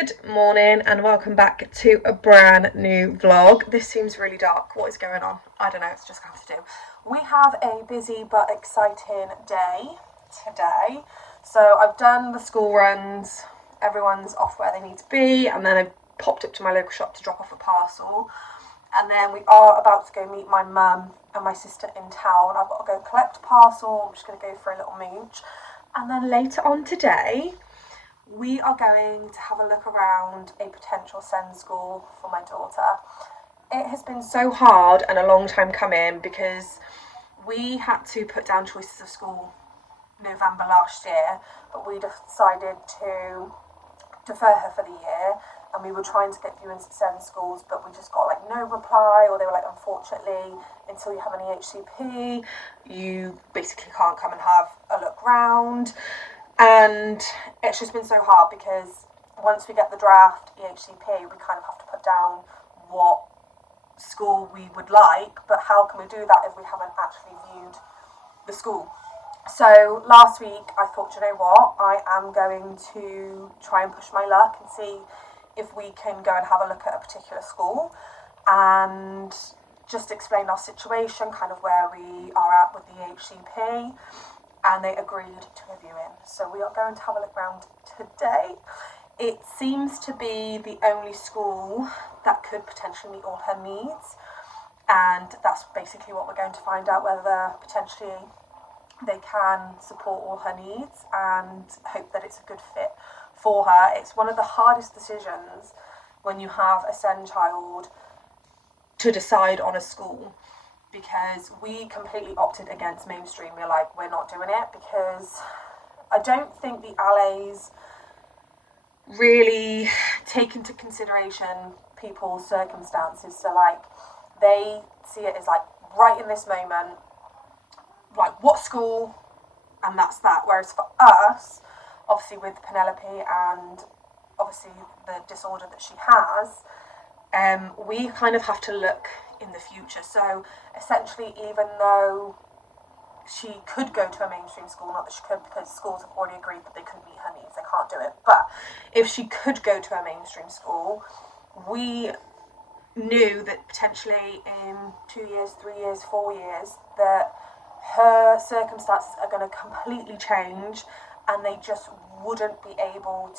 Good morning and welcome back to a brand new vlog. This seems really dark. What is going on? I don't know, it's just gonna have to do. We have a busy but exciting day today. So I've done the school runs, everyone's off where they need to be, and then I popped up to my local shop to drop off a parcel. And then we are about to go meet my mum and my sister in town. I've got to go collect a parcel, I'm just gonna go for a little mooch. And then later on today, we are going to have a look around a potential SEN school for my daughter. It has been so hard and a long time coming because we had to put down choices of school November last year, but we decided to defer her for the year, and we were trying to get viewings at SEN schools, but we just got like no reply, or they were like, unfortunately, until you have an EHCP, you basically can't come and have a look round. And it's just been so hard because once we get the draft EHCP, we kind of have to put down what school we would like, but how can we do that if we haven't actually viewed the school? So last week I thought, you know what, I am going to try and push my luck and see if we can go and have a look at a particular school and just explain our situation, kind of where we are at with the EHCP. And they agreed to a viewing. So we are going to have a look around today. It seems to be the only school that could potentially meet all her needs, and that's basically what we're going to find out, whether potentially they can support all her needs and hope that it's a good fit for her. It's one of the hardest decisions when you have a SEN child to decide on a school, because we completely opted against mainstream. We're like, we're not doing it, because I don't think the LAs really take into consideration people's circumstances. So like, they see it as like, right in this moment, like, what school, and that's that. Whereas for us, obviously with Penelope and obviously the disorder that she has, we kind of have to look in the future. So essentially, even though she could go to a mainstream school, not that she could, because schools have already agreed that they couldn't meet her needs, they can't do it, but if she could go to a mainstream school, we knew that potentially in 2 years, 3 years, 4 years, that her circumstances are going to completely change and they just wouldn't be able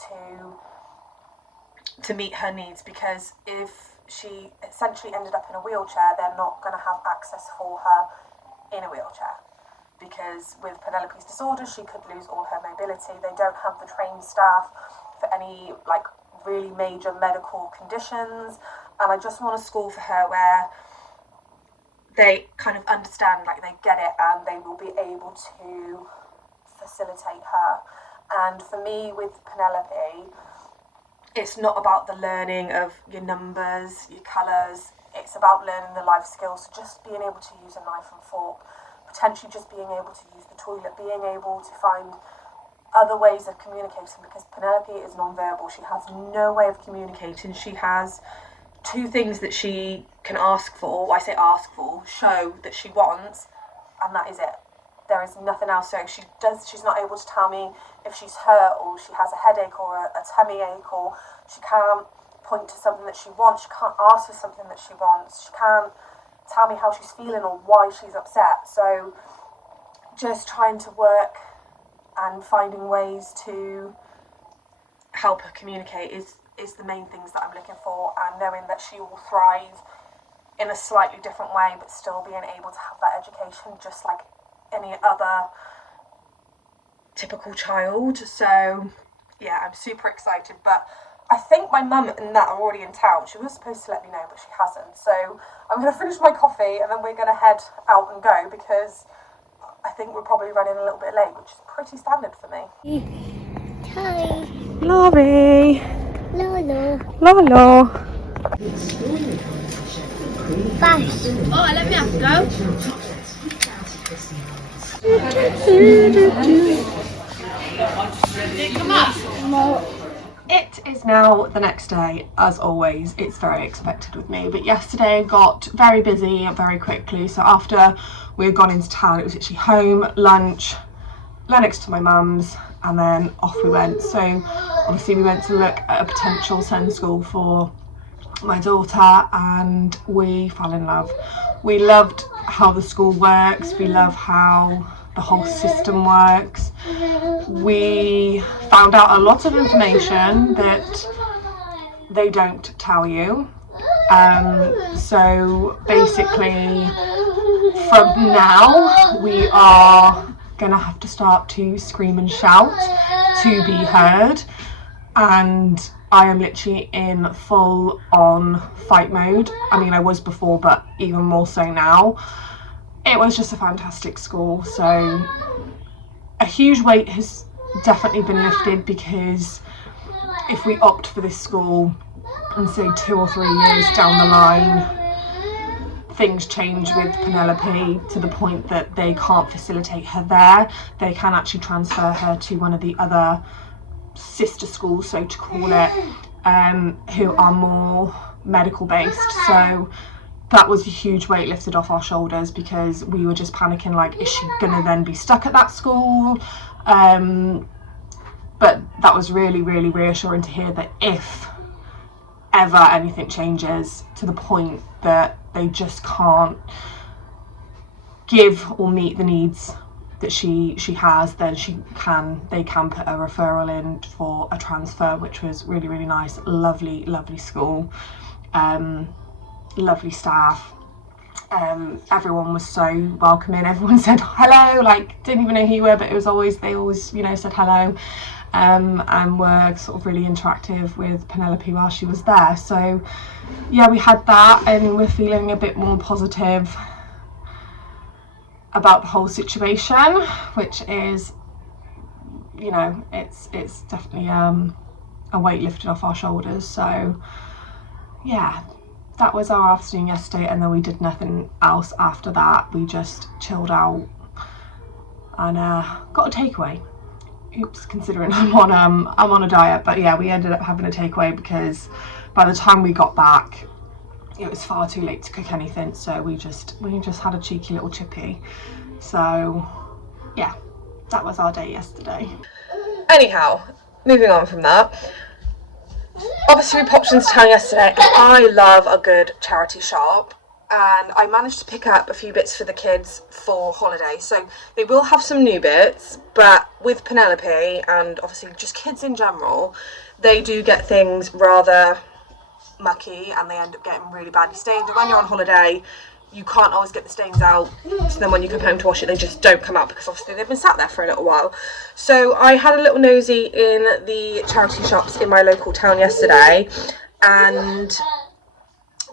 to meet her needs, because if she essentially ended up in a wheelchair, they're not going to have access for her in a wheelchair, because with Penelope's disorder, she could lose all her mobility. They don't have the trained staff for any like really major medical conditions, and I just want a school for her where they kind of understand, like they get it, and they will be able to facilitate her. And for me, with Penelope, it's not about the learning of your numbers, your colours, it's about learning the life skills, so just being able to use a knife and fork, potentially just being able to use the toilet, being able to find other ways of communicating, because Penelope is non-verbal, she has no way of communicating. She has two things that she can ask for, well, I say ask for, show that she wants, and that is it. There is nothing else. So she's not able to tell me if she's hurt or she has a headache or a tummy ache, or she can't point to something that she wants, she can't ask for something that she wants, she can't tell me how she's feeling or why she's upset. So just trying to work and finding ways to help her communicate is the main things that I'm looking for, and knowing that she will thrive in a slightly different way but still being able to have that education just like any other typical child. So yeah, I'm super excited, but I think my mum and that are already in town. She was supposed to let me know, but she hasn't. So I'm going to finish my coffee and then we're going to head out and go, because I think we're probably running a little bit late, which is pretty standard for me. Hi. Laurie. Lolo. Lolo. Bus. Oh, let me have a go. Come on. It is now the next day. As always, it's very expected with me, but yesterday got very busy very quickly. So after we had gone into town, it was actually home, lunch, Lennox to my mum's, and then off we went. So obviously we went to look at a potential SEN school for my daughter, and we fell in love. We loved how the school works, we love how the whole system works. We found out a lot of information that they don't tell you. So basically from now we are gonna have to start to scream and shout to be heard, and I am literally in full on fight mode. I mean, I was before, but even more so now. It was just a fantastic school. So a huge weight has definitely been lifted, because if we opt for this school and say 2 or 3 years down the line, things change with Penelope to the point that they can't facilitate her there. They can actually transfer her to one of the other sister schools, so to call it, who are more medical based. So that was a huge weight lifted off our shoulders, because we were just panicking, like, is she gonna then be stuck at that school? But that was really, really reassuring to hear that if ever anything changes to the point that they just can't give or meet the needs that she has, then they can put a referral in for a transfer, which was really, really nice. Lovely school, lovely staff. Everyone was so welcoming. Everyone said hello, like, didn't even know who you were, but they always said hello, and were sort of really interactive with Penelope while she was there. So yeah, we had that, and we're feeling a bit more positive about the whole situation, which is, you know, it's definitely a weight lifted off our shoulders. So yeah, that was our afternoon yesterday, and then we did nothing else after that. We just chilled out and got a takeaway. Oops, considering I'm on a diet, but yeah, we ended up having a takeaway because by the time we got back it was far too late to cook anything, so we just had a cheeky little chippy. So yeah, that was our day yesterday. Anyhow, moving on from that, obviously we popped into town yesterday, and I love a good charity shop, and I managed to pick up a few bits for the kids for holiday. So they will have some new bits, but with Penelope and obviously just kids in general, they do get things rather mucky and they end up getting really badly stained. And when you're on holiday, you can't always get the stains out, so then when you come home to wash it, they just don't come out, because obviously they've been sat there for a little while. So I had a little nosy in the charity shops in my local town yesterday, and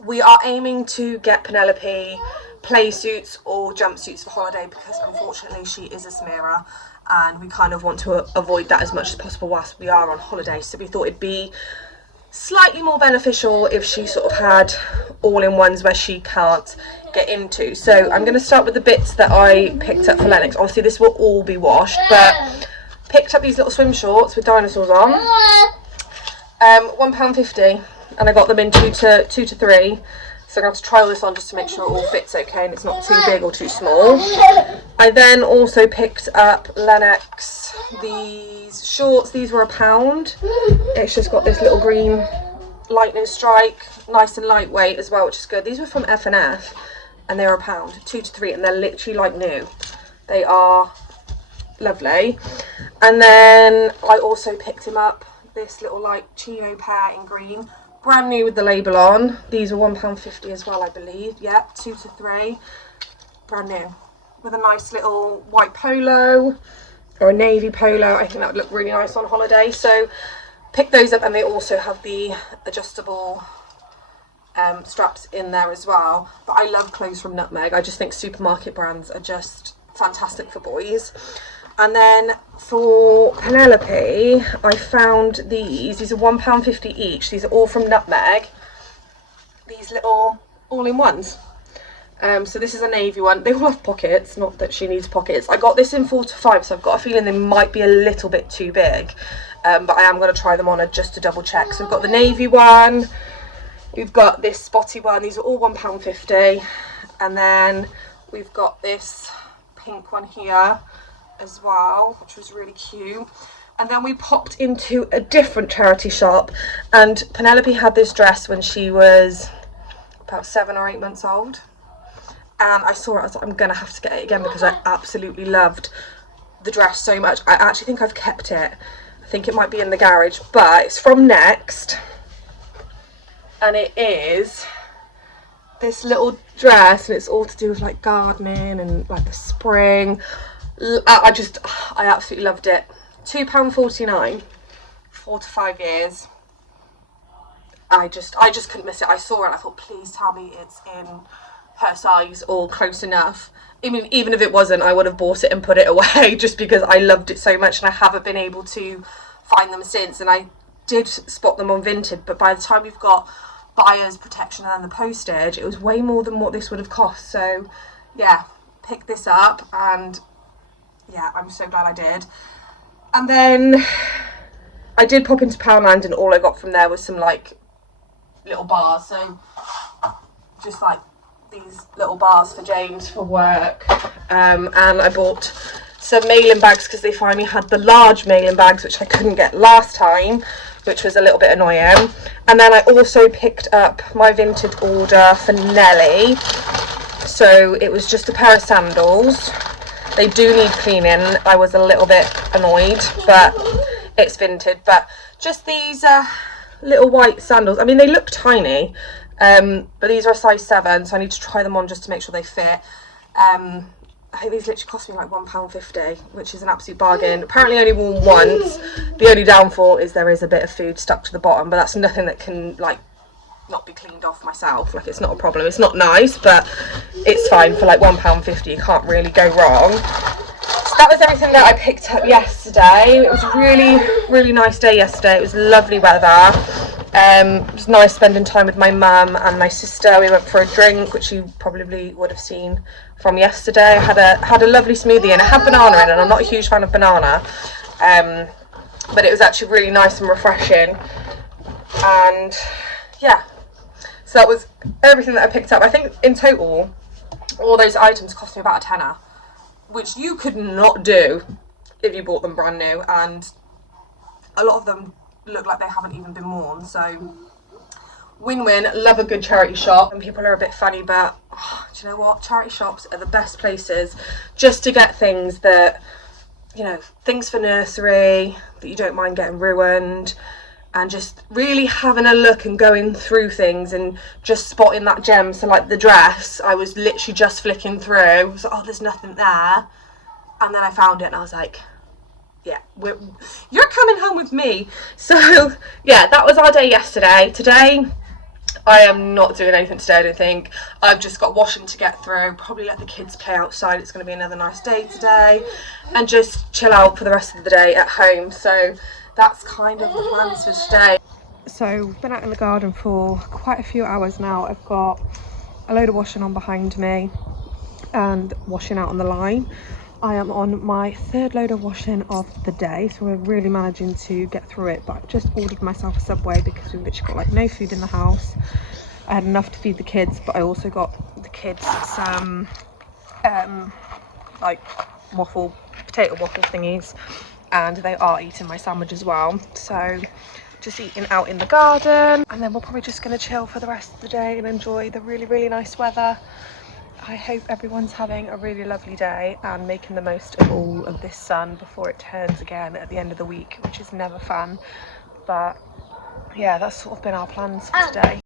we are aiming to get Penelope play suits or jumpsuits for holiday, because unfortunately she is a smearer and we kind of want to avoid that as much as possible whilst we are on holiday. So we thought it'd be slightly more beneficial if she sort of had all-in-ones where she can't get into. So I'm going to start with the bits that I picked up for Lennox. Obviously this will all be washed, but picked up these little swim shorts with dinosaurs on, £1.50, and I got them in two to three. So I'm going to have to try all this on just to make sure it all fits okay and it's not too big or too small. I then also picked up Lennox these shorts. These were £1. It's just got this little green lightning strike, nice and lightweight as well, which is good. These were from F&F and they were £1, 2 to 3, and they're literally like new. They are lovely. And then I also picked him up this little like chino pair in green, brand new with the label on. These were £1.50 as well, I believe. Yep, 2 to 3, brand new, with a nice little white polo or a navy polo. I think that would look really nice on holiday. So pick those up, and they also have the adjustable straps in there as well. But I love clothes from Nutmeg. I just think supermarket brands are just fantastic for boys. And then for Penelope, I found these. These are £1.50 each. These are all from Nutmeg. These little all-in-ones. So this is a navy one. They all have pockets, not that she needs pockets. I got this in 4 to 5, so I've got a feeling they might be a little bit too big. But I am going to try them on just to double check. So we've got the navy one. We've got this spotty one. These are all £1.50. And then we've got this pink one here as well, which was really cute. And then we popped into a different charity shop, and Penelope had this dress when she was about 7 or 8 months old. And I saw it, I was like, I'm gonna have to get it again because I absolutely loved the dress so much. I actually think I've kept it. I think it might be in the garage, but it's from Next. And it is this little dress, and it's all to do with like gardening and like the spring. I absolutely loved it. £2.49, 4 to 5 years. I just couldn't miss it. I saw it and I thought, please tell me it's in her size or close enough. I mean, even if it wasn't, I would have bought it and put it away just because I loved it so much, and I haven't been able to find them since. And I did spot them on Vinted, but by the time you've got buyer's protection and the postage, it was way more than what this would have cost. So yeah, picked this up, and yeah, I'm so glad I did. And then I did pop into Poundland, and all I got from there was some like little bars. So just like these little bars for James for work, and I bought some mailing bags because they finally had the large mailing bags, which I couldn't get last time, which was a little bit annoying. And then I also picked up my Vinted order for Nelly. So it was just a pair of sandals. They do need cleaning. I was a little bit annoyed, but it's Vinted. But just these little white sandals. I mean, they look tiny, but these are a size 7, so I need to try them on just to make sure they fit. I think these literally cost me like £1.50, which is an absolute bargain. Apparently only worn once. The only downfall is there is a bit of food stuck to the bottom, but that's nothing that can like not be cleaned off myself. Like, it's not a problem. It's not nice, but it's fine for like £1.50. You can't really go wrong. So that was everything that I picked up yesterday. It was a really nice day yesterday. It was lovely weather. It was nice spending time with my mum and my sister. We went for a drink, which you probably would have seen from yesterday. I had a lovely smoothie, and it had banana in it, and I'm not a huge fan of banana, but it was actually really nice and refreshing. And yeah, so that was everything that I picked up. I think in total all those items cost me about a tenner, which you could not do if you bought them brand new, and a lot of them look like they haven't even been worn. So win-win. Love a good charity shop. And people are a bit funny, but do you know what, charity shops are the best places just to get things that, you know, things for nursery that you don't mind getting ruined, and just really having a look and going through things and just spotting that gem. So like the dress, I was literally just flicking through. I was like, oh, there's nothing there, and then I found it and I was like, yeah, you're coming home with me. So yeah, that was our day yesterday. Today I am not doing anything today, I don't think. I've just got washing to get through, probably let the kids play outside. It's going to be another nice day today, and just chill out for the rest of the day at home. So that's kind of the plans for today. So we've been out in the garden for quite a few hours now. I've got a load of washing on behind me and washing out on the line. I am on my 3rd load of washing of the day, so we're really managing to get through it. But I've just ordered myself a Subway because we've literally got like no food in the house. I had enough to feed the kids, but I also got the kids some like potato waffle thingies, and they are eating my sandwich as well. So just eating out in the garden, and then we're probably just going to chill for the rest of the day and enjoy the really nice weather. I hope everyone's having a really lovely day and making the most of all of this sun before it turns again at the end of the week, which is never fun. But yeah, that's sort of been our plans for today.